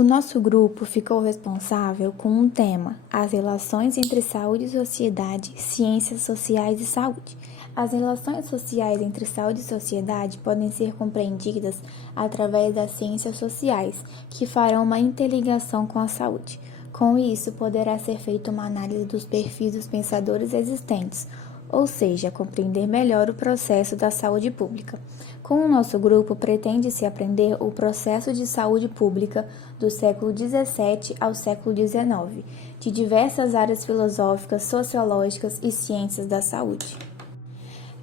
O nosso grupo ficou responsável com um tema: as relações entre saúde e sociedade, ciências sociais e saúde. As relações sociais entre saúde e sociedade podem ser compreendidas através das ciências sociais, que farão uma interligação com a saúde. Com isso, poderá ser feita uma análise dos perfis dos pensadores existentes, ou seja, compreender melhor o processo da saúde pública. Com o nosso grupo, pretende-se aprender o processo de saúde pública do século XVII ao século XIX, de diversas áreas filosóficas, sociológicas e ciências da saúde.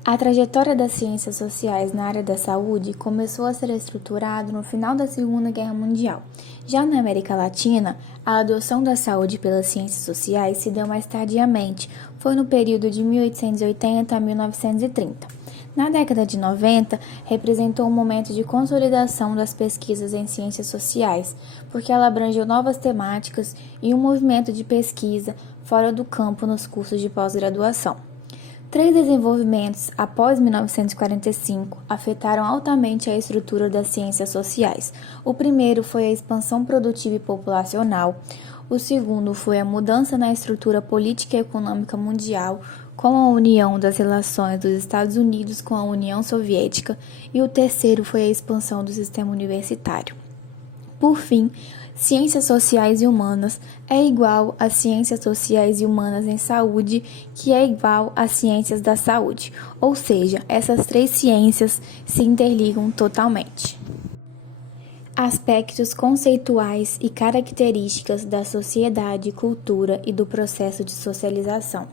A trajetória das ciências sociais na área da saúde começou a ser estruturada no final da Segunda Guerra Mundial. Já na América Latina, a adoção da saúde pelas ciências sociais se deu mais tardiamente, foi no período de 1880 a 1930. Na década de 90, representou um momento de consolidação das pesquisas em ciências sociais, porque ela abrangeu novas temáticas e um movimento de pesquisa fora do campo nos cursos de pós-graduação. Três desenvolvimentos após 1945 afetaram altamente a estrutura das ciências sociais. O primeiro foi a expansão produtiva e populacional. O segundo foi a mudança na estrutura política e econômica mundial, com a união das relações dos Estados Unidos com a União Soviética. E o terceiro foi a expansão do sistema universitário. Por fim, ciências sociais e humanas é igual a ciências sociais e humanas em saúde, que é igual às ciências da saúde. Ou seja, essas três ciências se interligam totalmente. Aspectos conceituais e características da sociedade, cultura e do processo de socialização.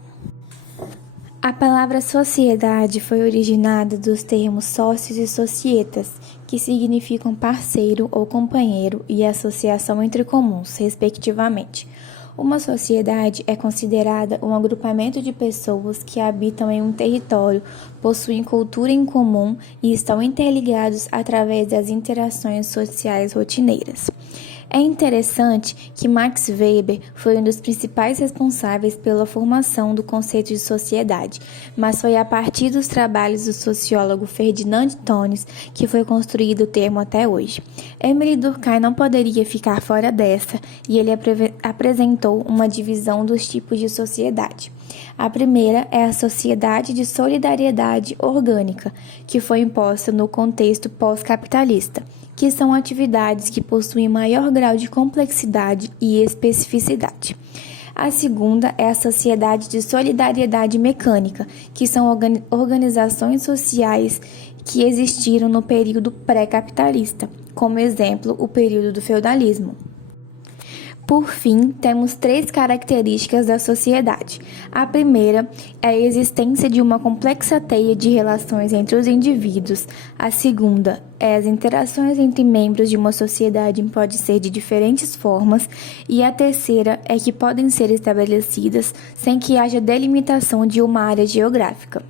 A palavra sociedade foi originada dos termos sócios e societas, que significam parceiro ou companheiro e associação entre comuns, respectivamente. Uma sociedade é considerada um agrupamento de pessoas que habitam em um território, possuem cultura em comum e estão interligados através das interações sociais rotineiras. É interessante que Max Weber foi um dos principais responsáveis pela formação do conceito de sociedade, mas foi a partir dos trabalhos do sociólogo Ferdinand Tönnies que foi construído o termo até hoje. Émile Durkheim não poderia ficar fora dessa e ele apresentou uma divisão dos tipos de sociedade. A primeira é a sociedade de solidariedade orgânica, que foi imposta no contexto pós-capitalista, que são atividades que possuem maior grau de complexidade e especificidade. A segunda é a sociedade de solidariedade mecânica, que são organizações sociais que existiram no período pré-capitalista, como exemplo, o período do feudalismo. Por fim, temos três características da sociedade. A primeira é a existência de uma complexa teia de relações entre os indivíduos. A segunda é as interações entre membros de uma sociedade podem ser de diferentes formas. E a terceira é que podem ser estabelecidas sem que haja delimitação de uma área geográfica.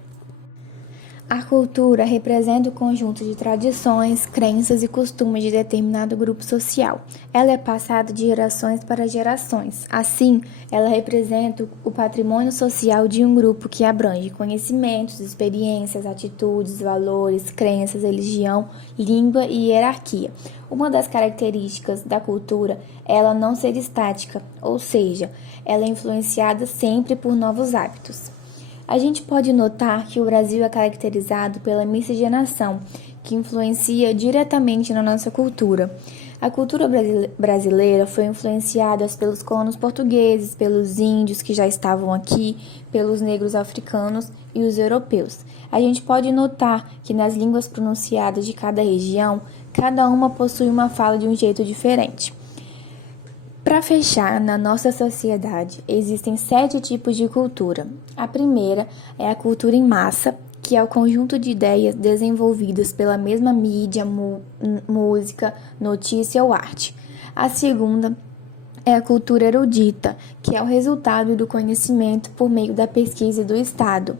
A cultura representa o conjunto de tradições, crenças e costumes de determinado grupo social. Ela é passada de gerações para gerações. Assim, ela representa o patrimônio social de um grupo que abrange conhecimentos, experiências, atitudes, valores, crenças, religião, língua e hierarquia. Uma das características da cultura é ela não ser estática, ou seja, ela é influenciada sempre por novos hábitos. A gente pode notar que o Brasil é caracterizado pela miscigenação, que influencia diretamente na nossa cultura. A cultura brasileira foi influenciada pelos colonos portugueses, pelos índios que já estavam aqui, pelos negros africanos e os europeus. A gente pode notar que nas línguas pronunciadas de cada região, cada uma possui uma fala de um jeito diferente. Para fechar, na nossa sociedade, existem 7 tipos de cultura. A primeira é a cultura em massa, que é o conjunto de ideias desenvolvidas pela mesma mídia, música, notícia ou arte. A segunda é a cultura erudita, que é o resultado do conhecimento por meio da pesquisa do Estado,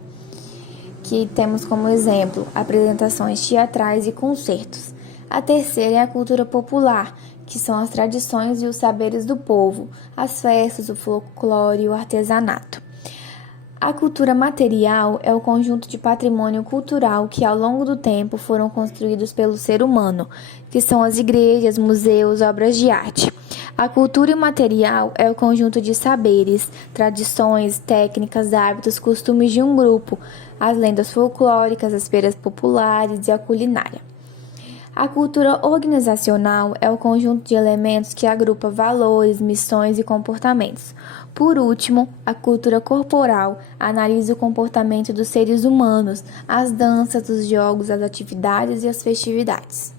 que temos como exemplo apresentações teatrais e concertos. A terceira é a cultura popular, que são as tradições e os saberes do povo, as festas, o folclore e o artesanato. A cultura material é o conjunto de patrimônio cultural que ao longo do tempo foram construídos pelo ser humano, que são as igrejas, museus, obras de arte. A cultura imaterial é o conjunto de saberes, tradições, técnicas, hábitos, costumes de um grupo, as lendas folclóricas, as feiras populares e a culinária. A cultura organizacional é o conjunto de elementos que agrupa valores, missões e comportamentos. Por último, a cultura corporal analisa o comportamento dos seres humanos, as danças, os jogos, as atividades e as festividades.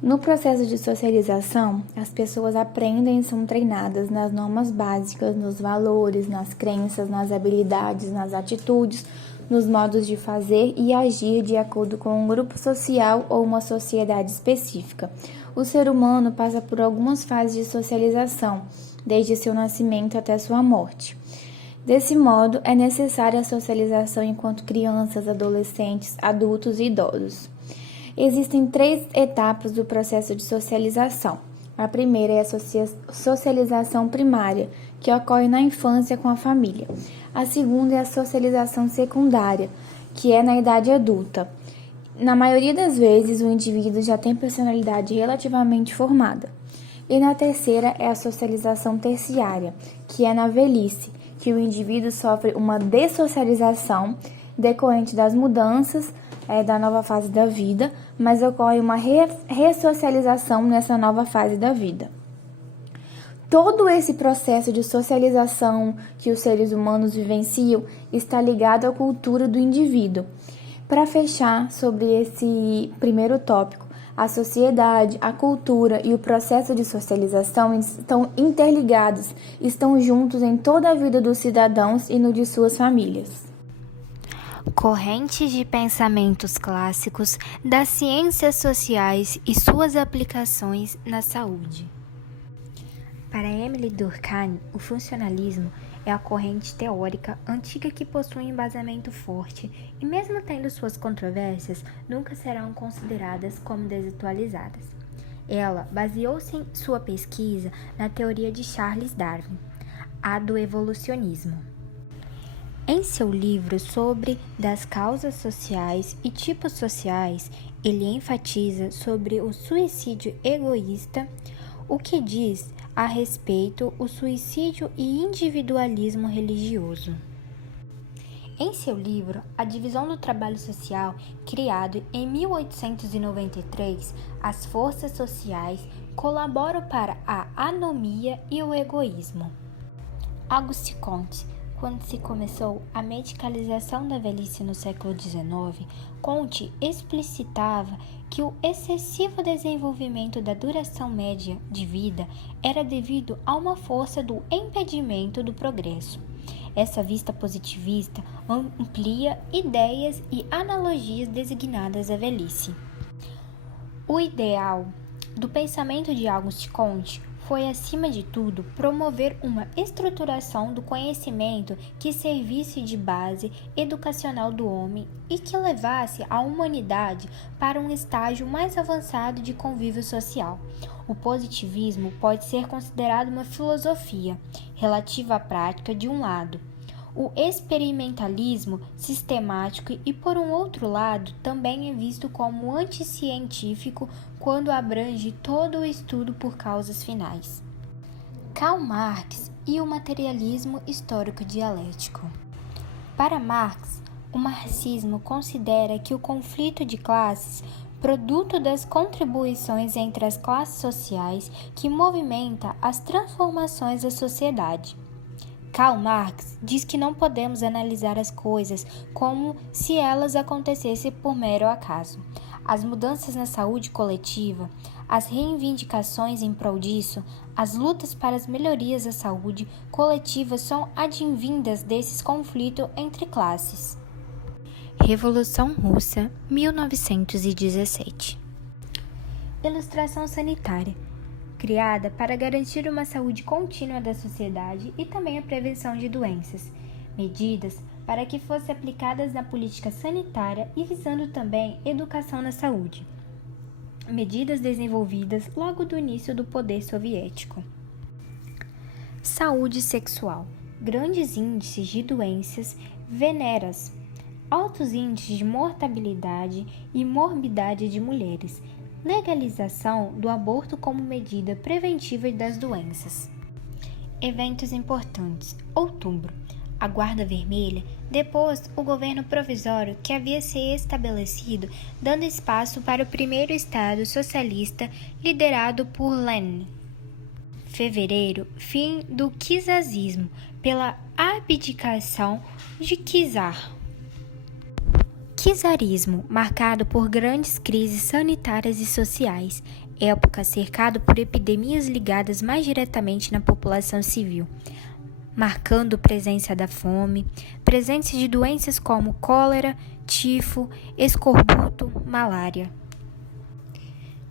No processo de socialização, as pessoas aprendem e são treinadas nas normas básicas, nos valores, nas crenças, nas habilidades, nas atitudes, nos modos de fazer e agir de acordo com um grupo social ou uma sociedade específica. O ser humano passa por algumas fases de socialização, desde seu nascimento até sua morte. Desse modo, é necessária a socialização enquanto crianças, adolescentes, adultos e idosos. Existem 3 etapas do processo de socialização. A primeira é a socialização primária, que ocorre na infância com a família. A segunda é a socialização secundária, que é na idade adulta. Na maioria das vezes, o indivíduo já tem personalidade relativamente formada. E na terceira é a socialização terciária, que é na velhice, que o indivíduo sofre uma dessocialização decorrente das mudanças da nova fase da vida, mas ocorre uma ressocialização nessa nova fase da vida. Todo esse processo de socialização que os seres humanos vivenciam está ligado à cultura do indivíduo. Para fechar sobre esse primeiro tópico, a sociedade, a cultura e o processo de socialização estão interligados, estão juntos em toda a vida dos cidadãos e no de suas famílias. Correntes de pensamentos clássicos das ciências sociais e suas aplicações na saúde. Para Emile Durkheim, o funcionalismo é a corrente teórica antiga que possui um embasamento forte e, mesmo tendo suas controvérsias, nunca serão consideradas como desatualizadas. Ela baseou-se em sua pesquisa na teoria de Charles Darwin, a do evolucionismo. Em seu livro sobre das causas sociais e tipos sociais, ele enfatiza sobre o suicídio egoísta, o que diz a respeito o suicídio e individualismo religioso. Em seu livro, A Divisão do Trabalho Social, criado em 1893, as forças sociais colaboram para a anomia e o egoísmo. Auguste Comte. Quando se começou a medicalização da velhice no século XIX, Comte explicitava que o excessivo desenvolvimento da duração média de vida era devido a uma força do impedimento do progresso. Essa vista positivista amplia ideias e analogias designadas à velhice. O ideal do pensamento de Auguste Comte foi, acima de tudo, promover uma estruturação do conhecimento que servisse de base educacional do homem e que levasse a humanidade para um estágio mais avançado de convívio social. O positivismo pode ser considerado uma filosofia relativa à prática de um lado, o experimentalismo sistemático e, por um outro lado, também é visto como anticientífico quando abrange todo o estudo por causas finais. Karl Marx e o materialismo histórico dialético. Para Marx, o marxismo considera que o conflito de classes, produto das contribuições entre as classes sociais, que movimenta as transformações da sociedade. Karl Marx diz que não podemos analisar as coisas como se elas acontecessem por mero acaso. As mudanças na saúde coletiva, as reivindicações em prol disso, as lutas para as melhorias da saúde coletiva são advindas desses conflitos entre classes. Revolução Russa, 1917. Ilustração sanitária. Criada para garantir uma saúde contínua da sociedade e também a prevenção de doenças. Medidas para que fossem aplicadas na política sanitária e visando também educação na saúde. Medidas desenvolvidas logo do início do poder soviético. Saúde sexual. Grandes índices de doenças venéreas. altos índices de mortalidade e morbidade de mulheres, legalização do aborto como medida preventiva das doenças. Eventos importantes. Outubro. A Guarda Vermelha depôs o governo provisório que havia se estabelecido, dando espaço para o primeiro Estado socialista liderado por Lenin. Fevereiro. Fim do czarismo pela abdicação de czar. Czarismo, marcado por grandes crises sanitárias e sociais, época cercado por epidemias ligadas mais diretamente na população civil, marcando presença da fome, presença de doenças como cólera, tifo, escorbuto, malária.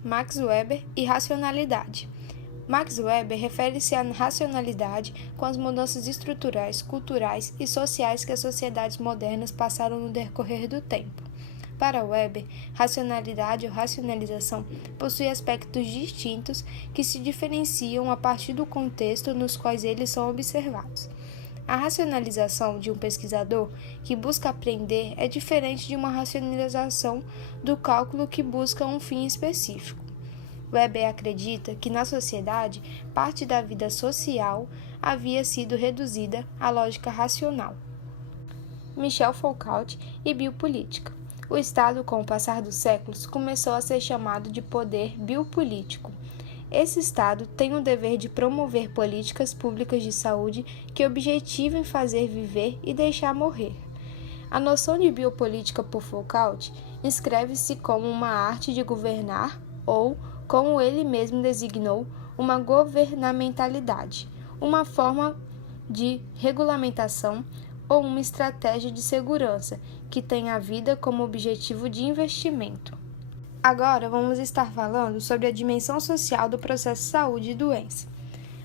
Max Weber e racionalidade. Max Weber refere-se à racionalidade com as mudanças estruturais, culturais e sociais que as sociedades modernas passaram no decorrer do tempo. Para Weber, racionalidade ou racionalização possui aspectos distintos que se diferenciam a partir do contexto nos quais eles são observados. A racionalização de um pesquisador que busca aprender é diferente de uma racionalização do cálculo que busca um fim específico. Weber acredita que na sociedade, parte da vida social havia sido reduzida à lógica racional. Michel Foucault e biopolítica. O Estado, com o passar dos séculos, começou a ser chamado de poder biopolítico. Esse Estado tem o dever de promover políticas públicas de saúde que objetivem fazer viver e deixar morrer. A noção de biopolítica por Foucault inscreve-se como uma arte de governar ou, como ele mesmo designou, uma governamentalidade, uma forma de regulamentação ou uma estratégia de segurança que tem a vida como objetivo de investimento. Agora vamos estar falando sobre a dimensão social do processo saúde e doença.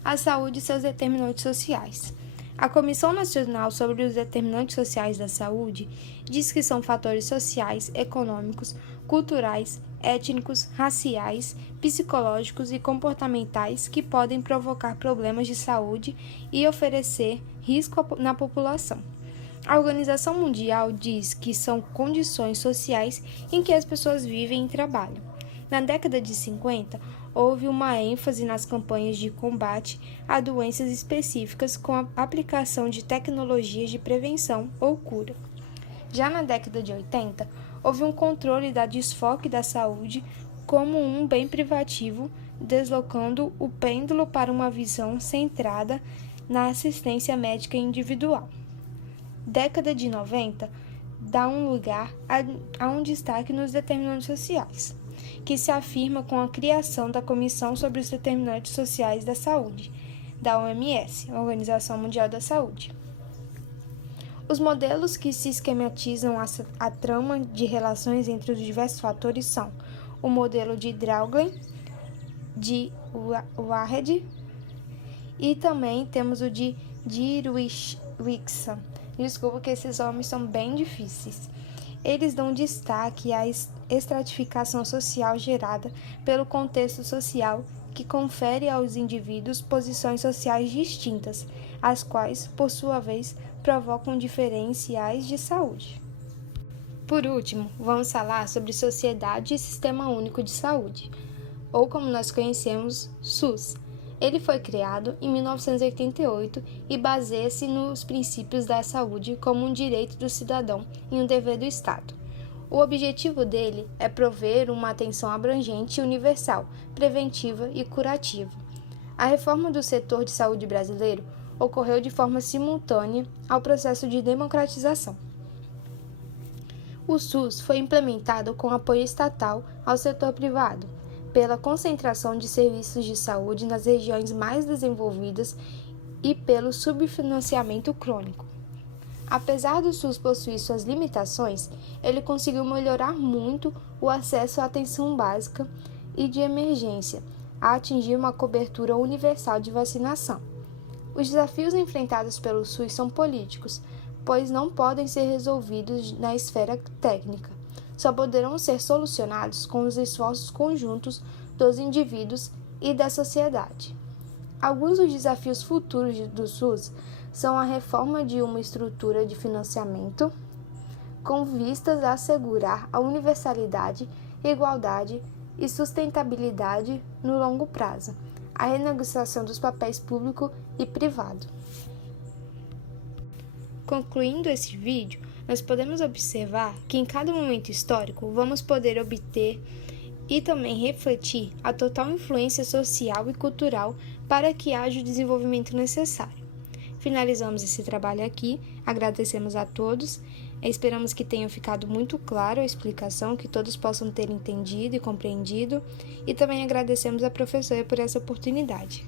A saúde e seus determinantes sociais. A Comissão Nacional sobre os Determinantes Sociais da Saúde diz que são fatores sociais, econômicos, culturais, étnicos, raciais, psicológicos e comportamentais que podem provocar problemas de saúde e oferecer risco na população. A Organização Mundial diz que são condições sociais em que as pessoas vivem e trabalham. Na década de 50, houve uma ênfase nas campanhas de combate a doenças específicas com a aplicação de tecnologias de prevenção ou cura. Já na década de 80, houve um controle da desfoque da saúde como um bem privativo, deslocando o pêndulo para uma visão centrada na assistência médica individual. Década de 90 dá um lugar a um destaque nos determinantes sociais, que se afirma com a criação da Comissão sobre os Determinantes Sociais da Saúde, da OMS, Organização Mundial da Saúde. Os modelos que se esquematizam a trama de relações entre os diversos fatores são o modelo de Draughen, de Warhead, e também temos o de Dirwixan. Desculpa que esses nomes são bem difíceis. Eles dão destaque à estratificação social gerada pelo contexto social que confere aos indivíduos posições sociais distintas, as quais, por sua vez, provocam diferenciais de saúde. Por último, vamos falar sobre Sociedade e Sistema Único de Saúde, ou como nós conhecemos, SUS. Ele foi criado em 1988 e baseia-se nos princípios da saúde como um direito do cidadão e um dever do Estado. O objetivo dele é prover uma atenção abrangente e universal, preventiva e curativa. A reforma do setor de saúde brasileiro ocorreu de forma simultânea ao processo de democratização. O SUS foi implementado com apoio estatal ao setor privado, pela concentração de serviços de saúde nas regiões mais desenvolvidas e pelo subfinanciamento crônico. Apesar do SUS possuir suas limitações, ele conseguiu melhorar muito o acesso à atenção básica e de emergência, a atingir uma cobertura universal de vacinação. Os desafios enfrentados pelo SUS são políticos, pois não podem ser resolvidos na esfera técnica. Só poderão ser solucionados com os esforços conjuntos dos indivíduos e da sociedade. Alguns dos desafios futuros do SUS são a reforma de uma estrutura de financiamento, com vistas a assegurar a universalidade, igualdade e sustentabilidade no longo prazo, a renegociação dos papéis público e privado. Concluindo esse vídeo, nós podemos observar que em cada momento histórico vamos poder obter e também refletir a total influência social e cultural para que haja o desenvolvimento necessário. Finalizamos esse trabalho aqui, agradecemos a todos, esperamos que tenha ficado muito claro a explicação, que todos possam ter entendido e compreendido, e também agradecemos à professora por essa oportunidade.